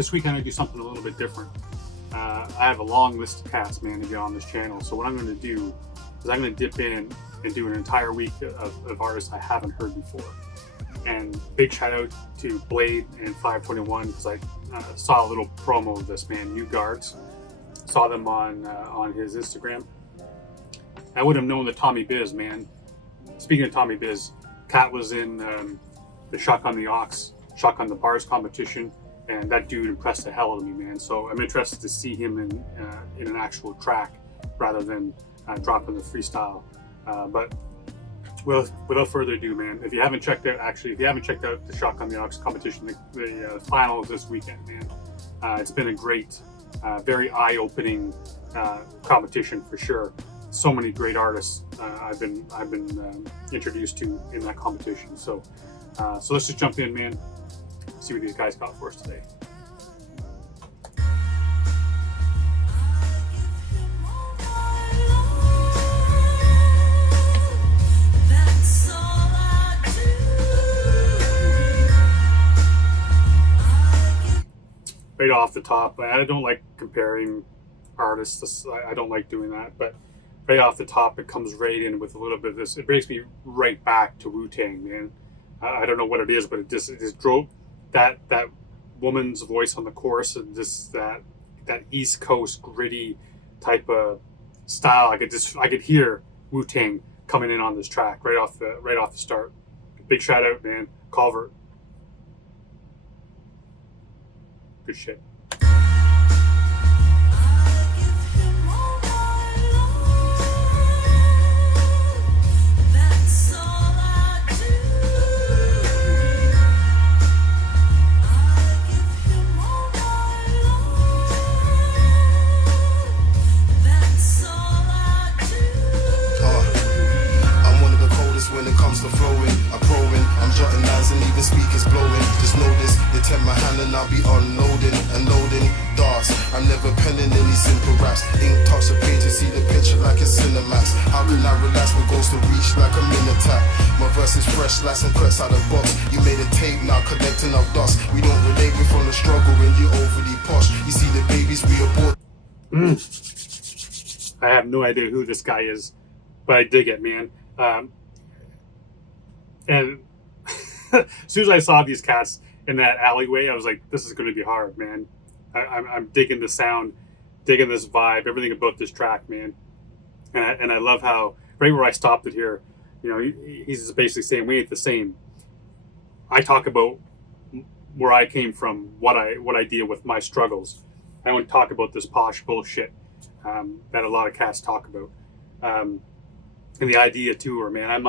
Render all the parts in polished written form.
this week I'm going to do something a little bit different. I have a long list of cats, man, to get on this channel. So what I'm going to do is I'm going to dip in and do an entire week of artists I haven't heard before. And big shout out to Blade and 521 because I saw a little promo of this, man. New Guardz. Saw them on his Instagram. I would have known the Tommy Biz, man. Speaking of Tommy Biz, Cat was in the Shotgun the Ox, Shotgun the Bars competition, and that dude impressed the hell out of me, man. So I'm interested to see him in an actual track rather than dropping the freestyle. But without further ado, man, if you haven't checked out the Shotgun the Ox competition, the finals this weekend, man, it's been a great, very eye-opening competition for sure. So many great artists I've been introduced to in that competition. So let's just jump in, man. See what these guys got for us today. Right off the top, I don't like comparing artists. I don't like doing that, but right off the top, it comes right in with a little bit of this. It brings me right back to Wu-Tang, man. I don't know what it is, but it just drove that woman's voice on the chorus and just that East Coast gritty type of style. I could hear Wu-Tang coming in on this track right off the start. Big shout out, man. Calvert. Good shit. When it comes to flowing, I'm growing, I'm jotting lines and even speakers blowing. Just know this, they take my hand and I'll be unloading and loading darts. I'm never penning any simple raps. Ink touch the page to see the picture like a Cinemax. How can I relax when goes to reach like a minotaur? My verse is fresh like some cracks out of box. You made a tape, now collecting up dust. We don't relate, we from the struggle when you're overly posh. You see the babies we abort. I have no idea who this guy is, but I dig it, man. And as soon as I saw these cats in that alleyway, I was like, this is going to be hard, man. I'm digging the sound, digging this vibe, everything about this track, man. And I love how, right where I stopped it here, you know, he's just basically saying, we ain't the same. I talk about where I came from, what I deal with, my struggles. I don't talk about this posh bullshit that a lot of cats talk about. And the idea too, or man, I'm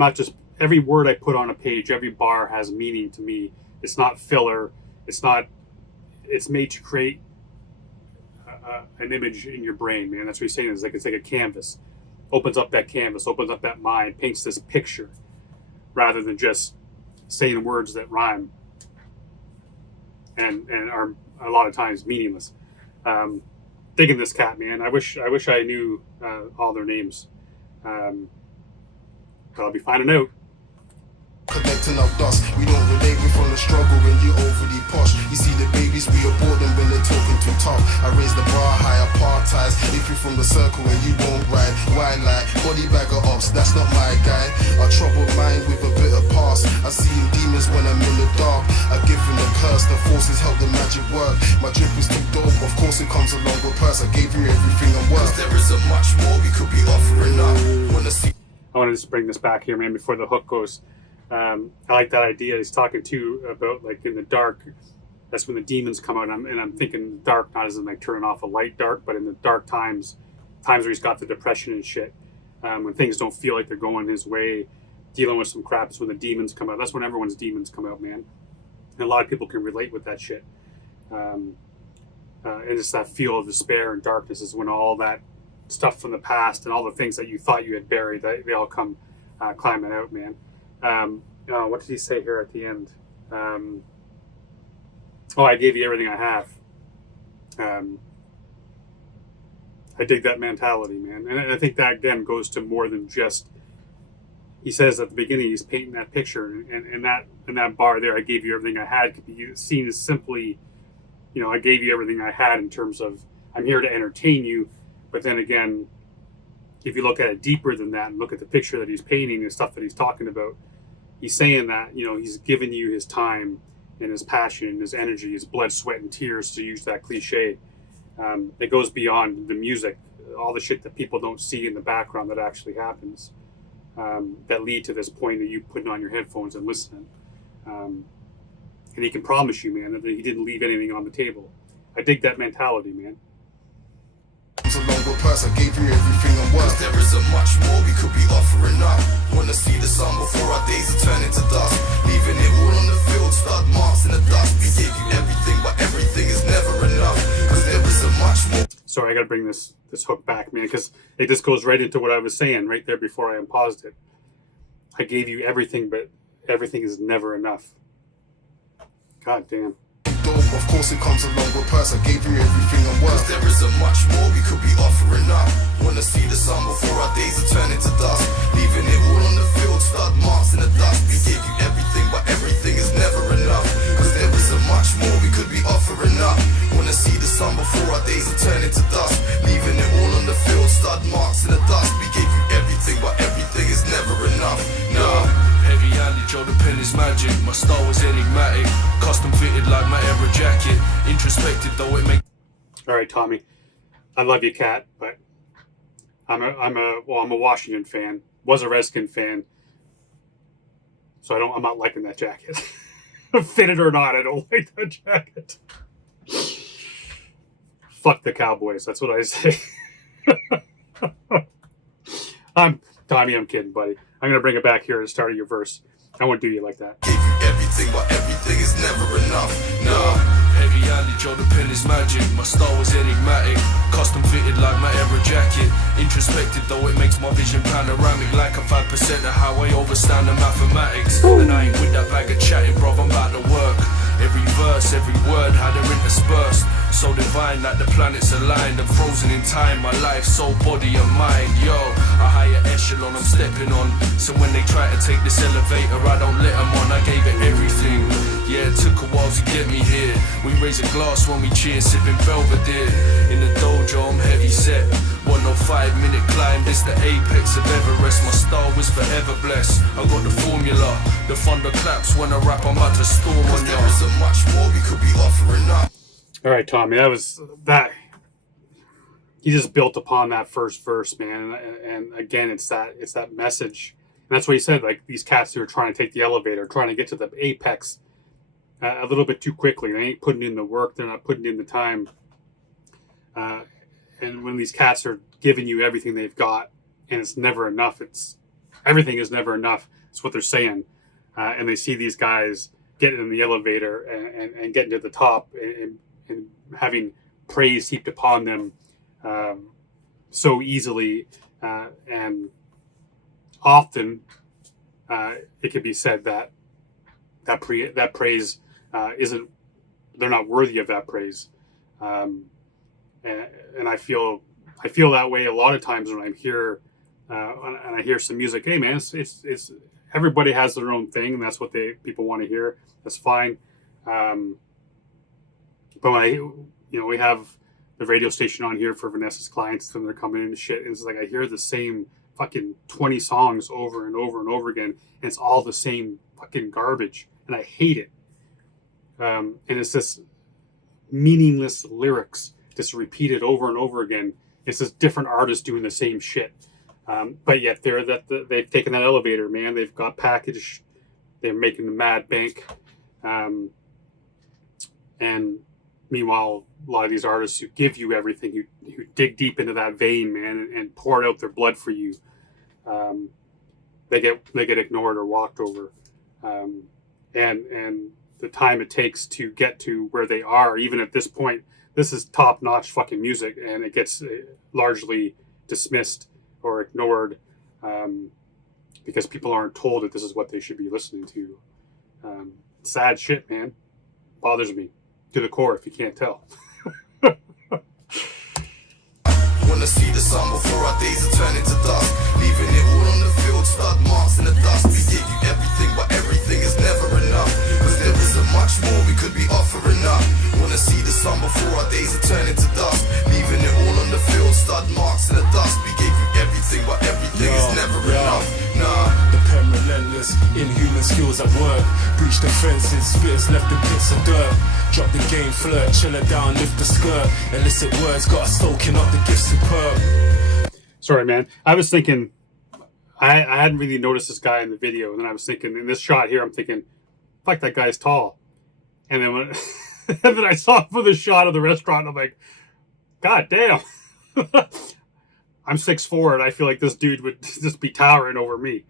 not just, every word I put on a page, every bar has meaning to me. It's not filler. It's made to create an image in your brain, man. That's what he's saying. It's like a canvas. Opens up that canvas, opens up that mind, paints this picture rather than just saying words that rhyme and are a lot of times meaningless. Digging this cat, man. I wish I knew all their names. But I'll be finding out. Collecting up dust, we don't relate, we from the struggle when you're overly posh. You see the babies, we abort them when they're talking too tough. I raise the bar high, apartheid. If you're from the circle and you won't ride, why lie? Body bagger ups, that's not my guy. A troubled mind with a bit of past. I see him demons when I'm in the dark. I give him the curse, the forces help the magic work. My drip is too dope, of course it comes along with purse. I gave you everything I'm worth. Cause there isn't much more we could be offering up. I want to just bring this back here, man, before the hook goes. I like that idea. He's talking too about like in the dark. That's when the demons come out, and I'm thinking dark, not as in like turning off a light dark, but in the dark times where he's got the depression and shit. When things don't feel like they're going his way, dealing with some crap is when the demons come out. That's when everyone's demons come out, man. And a lot of people can relate with that shit. And it's that feel of despair and darkness is when all that stuff from the past and all the things that you thought you had buried, they all come climbing out, man. What did he say here at the end? I gave you everything I have. I dig that mentality, man. And I think that, again, goes to more than just he says at the beginning he's painting that picture, and that bar there, I gave you everything I had, could be seen as simply, I gave you everything I had in terms of I'm here to entertain you. But then again, if you look at it deeper than that and look at the picture that he's painting and stuff that he's talking about, he's saying that, he's giving you his time and his passion and his energy, his blood, sweat, and tears, to use that cliche. It goes beyond the music, all the shit that people don't see in the background that actually happens, that lead to this point of you putting on your headphones and listening. And he can promise you, man, that he didn't leave anything on the table. I dig that mentality, man. Along with purse, I gave you everything and worse. There isn't much more we could be offering up. Wanna see the sun before our days turn into dust. Leaving it all on the field, stud marks in the dust. We gave you everything, but everything is never enough. Cause there isn't much more. Sorry, I gotta bring this hook back, man, because it just goes right into what I was saying right there before I unpaused it. I gave you everything, but everything is never enough. God damn. Of course it comes along with purse, I gave you everything and worse. Cause there isn't much more we could be offering up. Wanna see the sun before our days turn into dust. Leaving it all on the field, stud marks in the dust. We gave you everything, but everything is never enough. Cause there isn't much more we could be offering up. Wanna see the sun before our days turn into dust. Leaving it all on the field, stud marks in the dust. We gave you everything, but everything is never enough. No. Heavy-handed, Joe, the pen is magic. My style was enigmatic, custom fitted like my era jacket. Introspective though it makes. All right, Tommy, I love you, Cat, but I'm a Washington fan. Was a Redskin fan, so I'm not liking that jacket. Fitted or not, I don't like that jacket. Fuck the Cowboys. That's what I say. Tommy, I'm kidding, buddy. I'm going to bring it back here at the start of your verse. I won't do you like that. Gave you everything, but everything is never enough. No. Heavy-handed, Joe, the pen is magic. My style was enigmatic, custom fitted like my era jacket. Introspective though it makes my vision panoramic, like a 5% of how I overstand the mathematics. And I ain't with that bag of chatting, bro, I'm about to work. Every verse, every word had her interspersed. So divine that the planets aligned and frozen in time. My life, soul, body and mind. Yo, a higher echelon I'm stepping on. So when they try to take this elevator, I don't let them on. I gave it everything. Yeah, it took a while to get me here. We raise a glass when we cheer, sipping Belvedere. In the dojo, I'm heavy set. Want no 5-minute climb, this the apex of Everest. My star was forever blessed. I got the formula, the thunder claps when I rap, I'm about to storm on ya. There isn't much more we could be offering up. All right, Tommy, that was that. He just built upon that first verse, man, and again, it's that message. And that's what he said. Like these cats who are trying to take the elevator, trying to get to the apex a little bit too quickly. They ain't putting in the work. They're not putting in the time. And when these cats are giving you everything they've got, and it's never enough. Everything is never enough. That's what they're saying. And they see these guys getting in the elevator and getting to the top and having praise heaped upon them so easily. And often it can be said that praise isn't. They're not worthy of that praise. And I feel that way a lot of times when I'm here and I hear some music. Hey man, it's everybody has their own thing, and that's what people want to hear. That's fine. But when we have the radio station on here for Vanessa's clients, and they're coming in and shit, and it's like I hear the same fucking 20 songs over and over and over again, and it's all the same fucking garbage, and I hate it. And it's this meaningless lyrics just repeated over and over again. It's just different artists doing the same shit. But yet they've taken that elevator, man. They've got packaged. They're making the mad bank. And meanwhile, a lot of these artists who give you everything, who dig deep into that vein, man, and pour out their blood for you, they get ignored or walked over. And the time it takes to get to where they are, even at this point, this is top-notch fucking music, and it gets largely dismissed or ignored because people aren't told that this is what they should be listening to. Sad shit, man. Bothers me to the core, if you can't tell. Wanna see the sun before our days turn into dust. Leaving it all on the field, stud marks in the inhuman skills at work. Breach the fences, spitters left in bits of dirt. Drop the game, flirt, chill her down, lift the skirt. Illicit words, got us soaking up the gifts superb. Sorry, man. I was thinking, I hadn't really noticed this guy in the video, and then I was thinking, in this shot here, I'm thinking, fuck, that guy's tall. And then when, and then I saw him for the shot of the restaurant, and I'm like, God damn. I'm 6'4", and I feel like this dude would just be towering over me.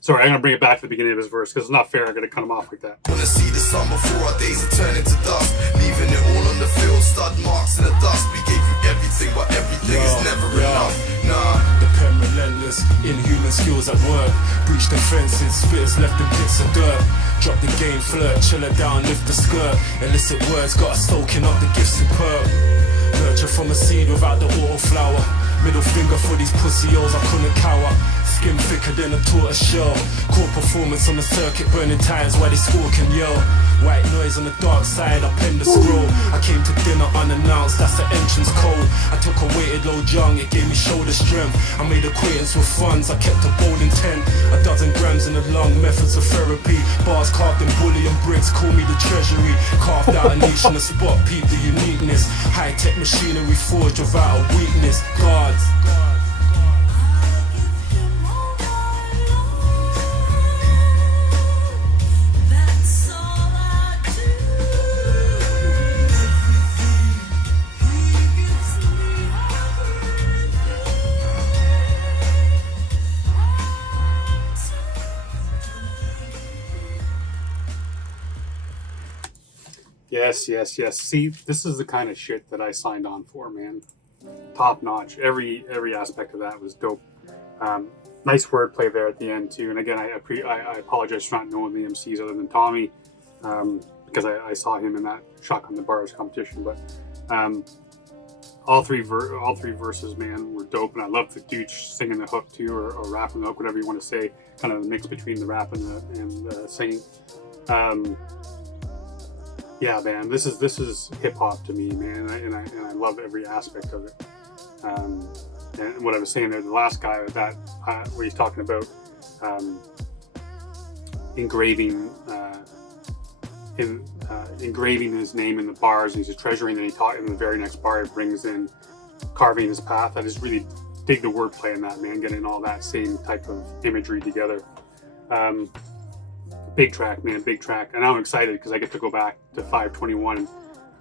Sorry, I'm going to bring it back to the beginning of his verse, because it's not fair. I'm going to cut him off like that. Wanna see the sun before our days are turning to dust. Leaving it all on the field, stud marks in the dust. We gave you everything, but everything is never enough. Nah. The pen relentless, inhuman skills at work. Breach the fences, spitters left in bits of dirt. Drop the game, flirt, chill her down, lift the skirt. Illicit words, got us soaking up the gifts superb. Nurture from a seed without the auto flower. Middle finger for these pussy hoes, I couldn't cower. Skin thicker than a tortoise shell. Core performance on the circuit, burning tires while they squawk and yell. White noise on the dark side, I penned the scroll. I came to dinner unannounced, that's the entrance code. I took a weighted low jung, it gave me shoulder strength. I made acquaintance with funds, I kept a bold intent. 12 grams in the lung, methods of therapy. Bars carved in bullion bricks, call me the treasury. Carved out a niche on the spot, peep the uniqueness. High-tech machinery forged without a weakness. Guardz. Yes. See, this is the kind of shit that I signed on for, man. Top notch. Every aspect of that was dope. Nice wordplay there at the end too. And again, I apologize for not knowing the MCs other than Tommy, because I saw him in that Shotgun the Bars competition. But all three verses, man, were dope. And I love the dude singing the hook too, or rapping the hook, whatever you want to say. Kind of the mix between the rap and the singing. Yeah, man, this is hip hop to me, man, and I love every aspect of it. And what I was saying there, the last guy where he's talking about engraving his name in the bars, and he's a treasury, and then he taught in the very next bar it brings in carving his path. I just really dig the wordplay in that, man, getting all that same type of imagery together. Big track, man, big track. And I'm excited because I get to go back to 521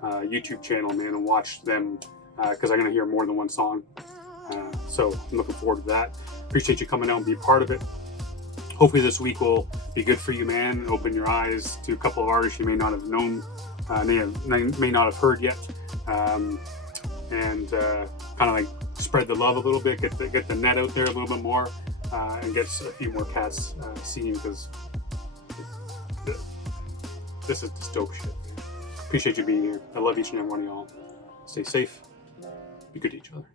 YouTube channel, man, and watch them because I'm going to hear more than one song. So I'm looking forward to that. Appreciate you coming out and be part of it. Hopefully this week will be good for you, man. Open your eyes to a couple of artists you may not have known, may not have heard yet. And kind of like spread the love a little bit, get the net out there a little bit more, and get a few more cats seen, because this is just dope shit. Appreciate you being here. I love each and every one of y'all. Stay safe. Be good to each other.